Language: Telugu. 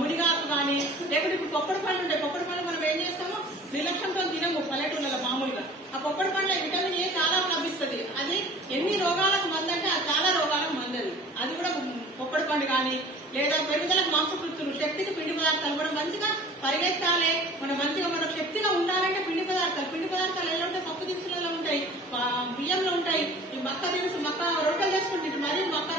ముడిగాకు కానీ, లేకుంటే ఇప్పుడు పొప్పడి పండ్లు ఉంటాయి. పొప్పడి పండ్లు మనం ఏం చేస్తాము, నిర్లక్ష్యంతో తినము పల్లెటూళ్ళలో మామూలుగా. ఆ పొప్పడి పండ్ల విటమిన్ ఏ చాలా లభిస్తుంది. అది ఎన్ని రోగాలకు మందంటే అది చాలా రోగాలకు మందది. అది కూడా పొప్పడి పండు కానీ, లేదా పెరుగుదలకు మాంసకృతులు, శక్తికి పిండి పదార్థాలు కూడా మంచిగా పరిగెత్తాలి. మనం మంచిగా మనకు శక్తిగా ఉండాలంటే పిండి పదార్థాలు ఎలా ఉంటాయి, పప్పు దినుసులలో ఉంటాయి, బియ్యంలో ఉంటాయి. ఈ మక్క దినుసు, మక్క రొట్టెలు చేసుకుంటే మరీ మక్క